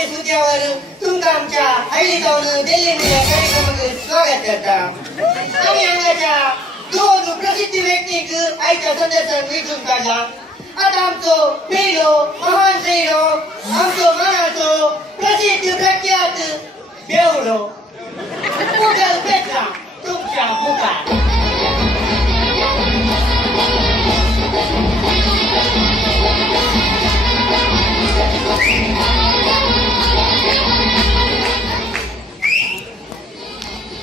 आमच्या सुत्यावर तुमका आमच्या हल्ली जाऊन दिल्लीमध्ये कार्यक्रमाचं स्वागत करता. आम्ही अंगाच्या दोन प्रसिद्ध व्यक्तीक आईच्या संदेशात विचून काढला. आता आमचो पहिलो महान श्रीरो आमचो मनाचो प्रसिद्ध प्रख्यात बेवडो मुघल पेटला तुमच्या मुखात.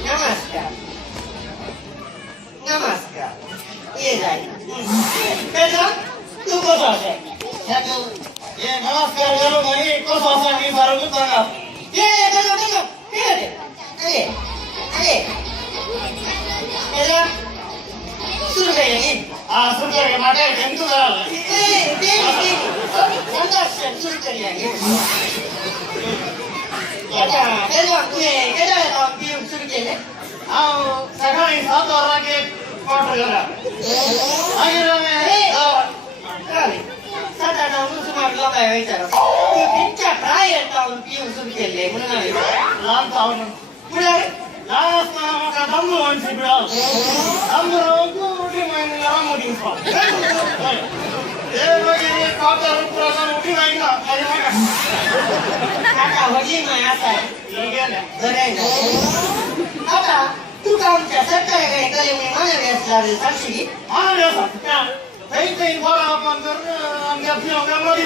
नमस्कार नमस्कार ये जाय पेटला तू कसं असेल ये नमस्कार करू म्हणे कसं असं मी बरोबर सांगा. ये कसं कसं ठीक आहे अरे अरे पेटला सुरू आहे हा सुद्धा माझ्या जंतू झाला सुरू करूया. अच्छा पेटला तुम्ही केव्हा पिऊन सुरू केले. हा सकाळी 7 वाजता ऑर्डर करा. पिऊन सुरू केले म्हणून लहान जाऊन पुढे लहान असताना मग दमू म्हणते उठी महिन्याला मोठी हे वगैरे काता रुपयाला मोठी नाही ना काका वडील नाही असा गेल्या आता तू का आमच्या सरकारकडे कले मी मानवी असणार साक्षी काही बरं आपण जर आमच्या फिरवण्यामध्ये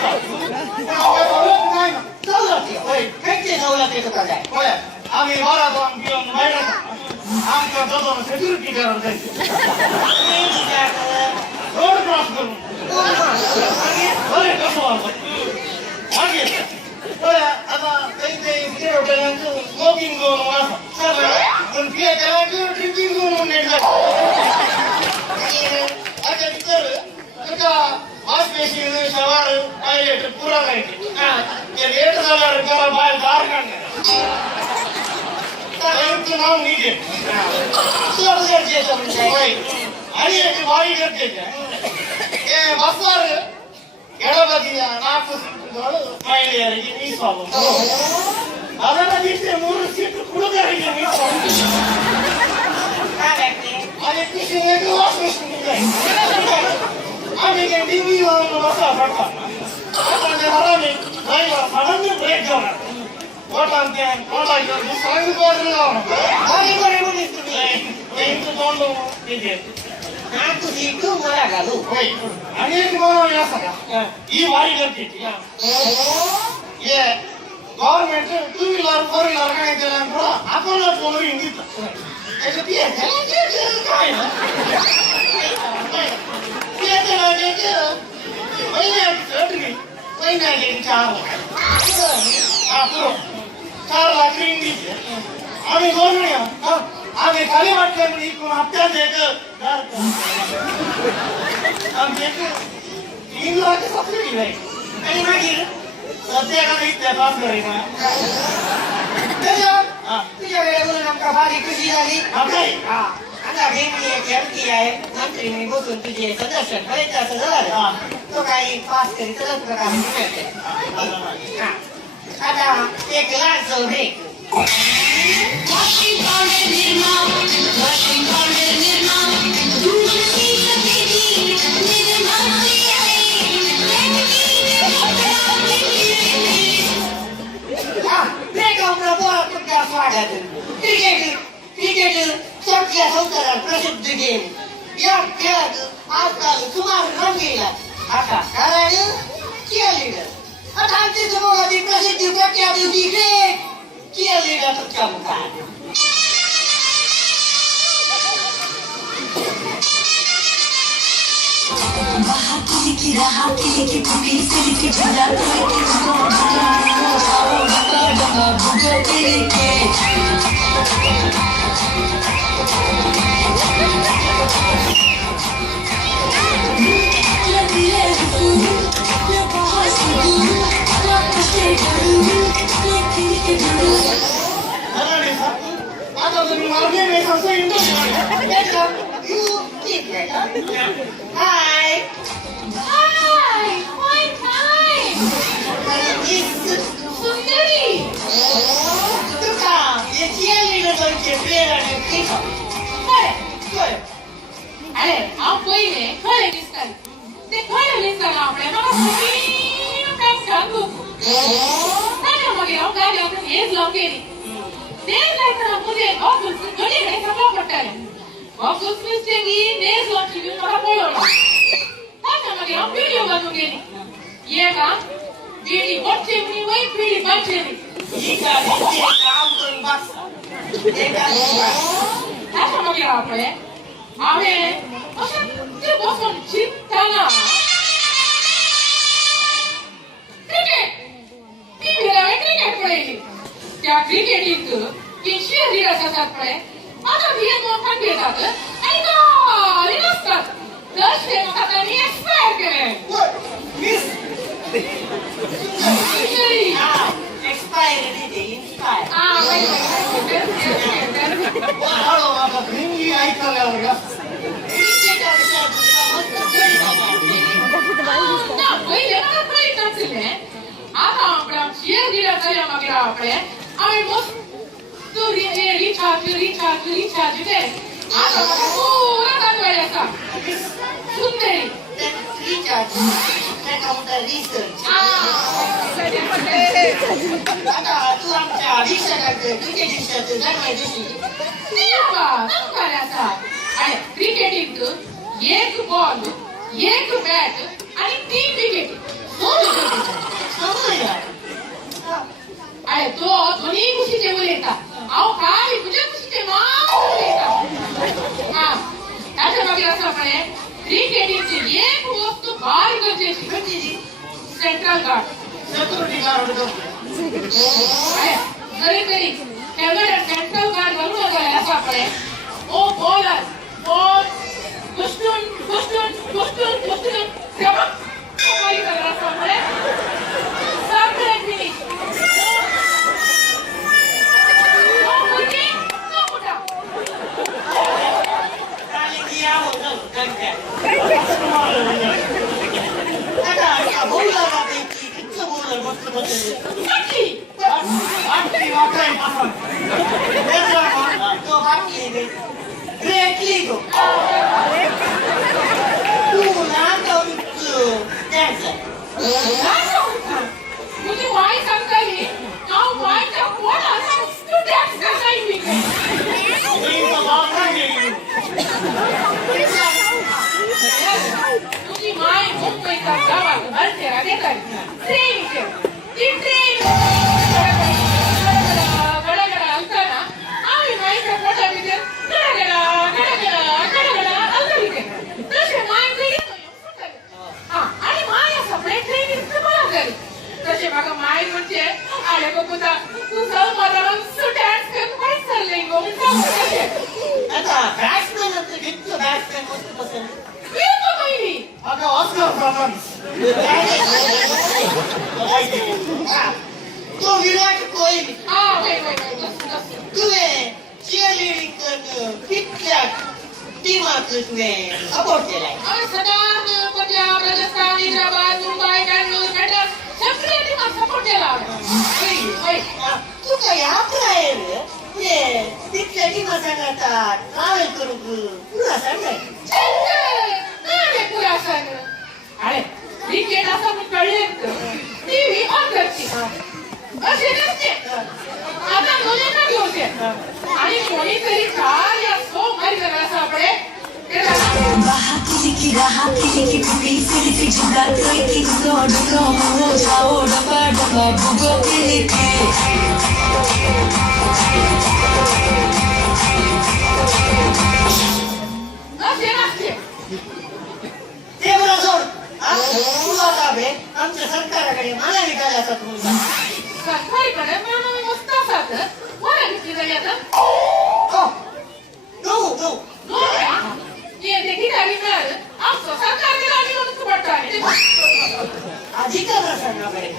सवलत येतो का काय आम्ही बराच आमच्या दोन सेक्युरिटी करत रोड क्रॉस करून कसं आता काही स्मोकिंग करून पण ड्रिंकिंग करून वाशपेशी शवार टॉयलेट पुरा नाही ते लेट झाल्यावर त्याला बाहेर दार काढण्याचं नाव नीट आणि एक बारी गरजेचे आहे बसणार गणपती पाहिले मी स्वागत दादा दिसते मूळ सीट पुढे करायचे मी आणि तिथे एक वाशपेशी आम्ही काही टीव्ही बसा पडता घराने ड्रायव्हर सामान्य ब्रेक जाणार पोटांते पोटायचं सांग तोंड तुझी तू मला घालू आणि एक बनवली असं ही भारी गरजेची हे गव्हर्नमेंट 2 व्हीलर 4 व्हीलर काय केलं आपणच बोलून हिंदीत काय चार लाख आम्ही बोलूया आम्ही खाली वाटल्यामुळे इकडून हप्त्यात आमचे 3 लाख सबसिडी नाही आणि मागील सध्या इथल्या पास करेल तुझ्या वेळेवरून आमका भारी खुशी झाली. नाही आता खेळती आहे मंत्री मी बसून तुझे सदस्य करायचं असं झालं तो काही पास करी तरच आता 1 लाख भेट क्रिकेट चौथ्या संसारात प्रसिद्ध गेम या खेळात आजकाल सुमार रंगीला आता कारण चिअरलीडर आता आमची समोरातील प्रसिद्ध प्रख्यात क्रिकेट चिअरलीडर तुमच्या मुखात Hi. Hi. Fine time. It's Sundari. तुका हे cheerleader दोनचे प्रेरणे किती? खरें. अरे हांव पयलें खरें दिसतालें. ते खरें दिसताना आपणें म्हाका सगळीं काम ताच्या मागीर हांव गाडयांक हेज लावन गेली. नेज लायतना मुदें ऑफिस घडी घडी सकलो पडटालें. ऑफिस मिस्टेकी नेज लावन शिकून म्हाका पळयलो. ताच्या मागीर हांव व्हिडिओ घालून गेली. हे काम बिडी बटचे म्हणी वय बिडी बाटचे न्ही. ही गाडी काम करून बसता. ते गाडी ताच्या मागीर हांवें अशें ते बसून चिंतताना क्रिकेट टीव्हीर हांवें क्रिकेट पळयली. त्या क्रिकेटीक 300 रिडर्स आसात पळय. आतां भियेन मोठान घेतात आनी गाली नाचतात. तशें म्हाका तांणी एक्सपायर केलें. Miss Injury. एक्सपायरी ते इन्स्पायर wait. हळू आता हिंदी ऐकायला क्रिकेटापेक्षा तुका मस्त गडी बाबा ना पहिले मला प्रयत्न नाशिल्ले. आतां आपल्या cheerleader जाल्या मागीर हांवें मस्त रिचार्ज ते आतां म्हाका पुरा दाखवायले आसा. सुंदरी रिचार्ज तेका म्हणटा रिसर्च आता तू आमच्या विषयात क्रिकेट विषयात जाणवाय दिसली सांगताले आसा. अरे क्रिकेटीक 1 बॉल 1 बॅट आणि 3 विकेट. समजला अरे तो दोन्ही खुशीचे उलयता. हांव खाली तुझ्या खुशीचे मात उलयता. ताच्या मागीर आसा पळय क्रिकेटीची एक वस्तू भारी गरजेची खंयची सेंट्रल गार्ड. सिक्युरिटी गार्ड अरे जरी तरी खेळगड्याक सेंट्रल गार्ड घालून वगैरे आसा पळय. ओ बॉलर बॉल घुसटून मारी करत आसा पळय. सगळे फिनिश. नो भुरगीं नो मुटा. या होतं गंट्या आता बौलारापैकी किती बौलर मस्त बसले नक्की बाटली वाटाय तो बाटली ग्रेटली गो तू नाटक डॅन्सर तुझी वाय सांगताली हांव वायच्या पोटात तू डॅन्स करताय मी. तुझी माय मुंबईचा गावात भरतेरा देतात. गडगडा हलताना आम्ही मायच्या पोटा भितर गडगडा हलता भितर. तसे माय आणि माय असा ट्रेनिंग मला झाली. तसे म्हाका माय म्हणजे आले बघूता तू जाऊ मला डॅन्स करून कांयच चाललंय गो. आता बॅट्समॅन असतं किती बॅट्समॅन मस्त पसंत आता ऑस्कर प्रमाणे तो विराट कोहली तुवें चियरलिडिंग करून कितल्या टिमाक तुवें सपोर्ट केलाय सदांच पंजाब राजस्थान हैदराबाद मुंबई बेंगळूर मॅड्रास सगळ्या टिमाक सपोर्ट केला. तुका ह्या भायर तितल्या टिमा सांगाता ट्रॅव्हल करूंक पुरा सांगताय अरे क्रिकेट असं मी कळले टीव्ही ऑन करते असे नसते. आता मुलींना घेऊते आणि कोणीतरी काय असो मारी करत असं आपले असे नसते. ते बरं सोड तुला ताबे आमच्या सरकाराकडे मला निघाले असतात मुलगा सरकारीकडे मिळून मस्त असतात. मला किती जरी आता देखील गाडी मिळालं आमचं सरकारने गाडी म्हणून पडतो. अधिकार सरकारकडे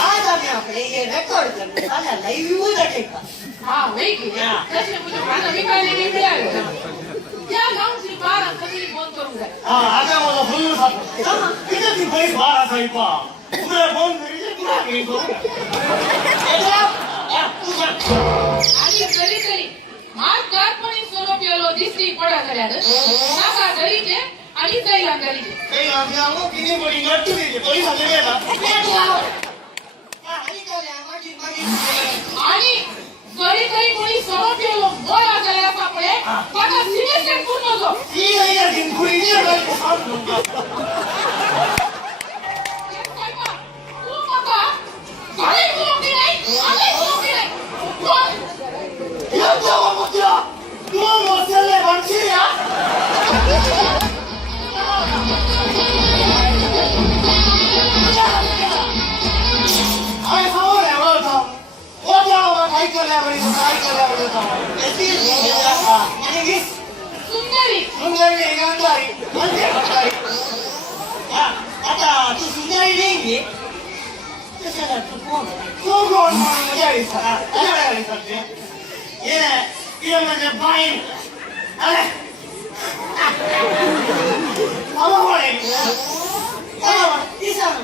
आज आम्ही आपले हे रेकॉर्ड करतो आला लाईव्ह टेका हा वेगळी तसे मुलं मला विकायला मिळाले त्या गावची बारा सगळी बंद करून जाईल. आता मला बोलू शकतो किती ती पैसे बारा साहेब पुरे बंद करी पुरा घेतो या आणि कधीतरी मार्गातपणी सोनं पिवलो दिसती पडा झाल्यानं नाका धरीचे आणि जैला धरीचे काही आम्ही आलो किती बडी गट्टू दिली तरी झाले गेला आणि कधीतरी कोणी सोनं पिवलो बोला झाल्या सापडे त्याचा सिमेंट पूर्ण होतो ही नाही आहे खुरी नाही आहे तू नका घरी बोलते नाही आले बोलते नाही कोण या जावा मध्या तू मोसले बनशी या आय खाऊ रे बोलतो ओ जावा काय केल्या बरी काय केल्या बरी सुंदरी सुंदरी गांधारी म्हणजे गांधारी आता तू सुंदरी नाही कशाला तू कोण तू कोण म्हणून जाई सध्या ये म्हणजे बाई अरे आवा होय ती सांग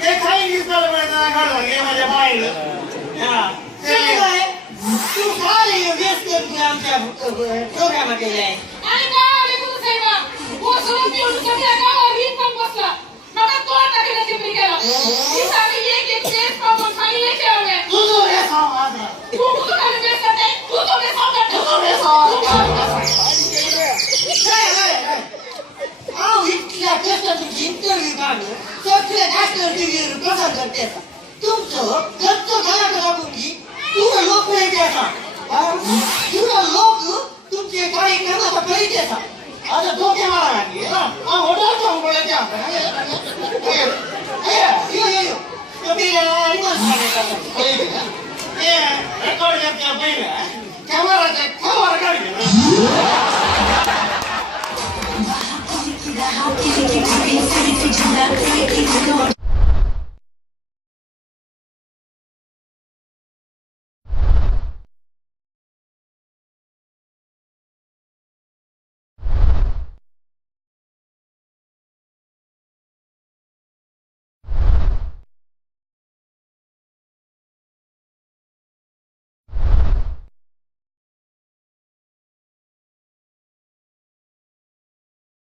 हे काही दिसलं पाहिजे घडलं हे माझ्या बाईला काय तू काय व्यस्त आमच्या प्रोग्रामात गेलाय आणि गावाले तू साहेबा वो सोनं पिऊन सगळ्या गावावर रीत पण बसला मग तो आता केला टिपरी केला ती सारी एक तेच पाहून खाली येते हवे तुझं हे सांग माझं तू कुठं खाली बेस करते तू तो बेस आओ इतक्या कष्टाची इंटरव्ह्यू काढून सगळे नॅशनल टीव्हीवर प्रसार करते तुमचं घरचं घराकडे लागून की तुला लोक माहिती असा तुला लोक तुमचे कार्यक्रमाचा परिचय असा आता डोके मारा लागली होटल जाऊन बोलायचे रेकॉर्ड करते पहिलं कॅमेराचे खबर काढले How can you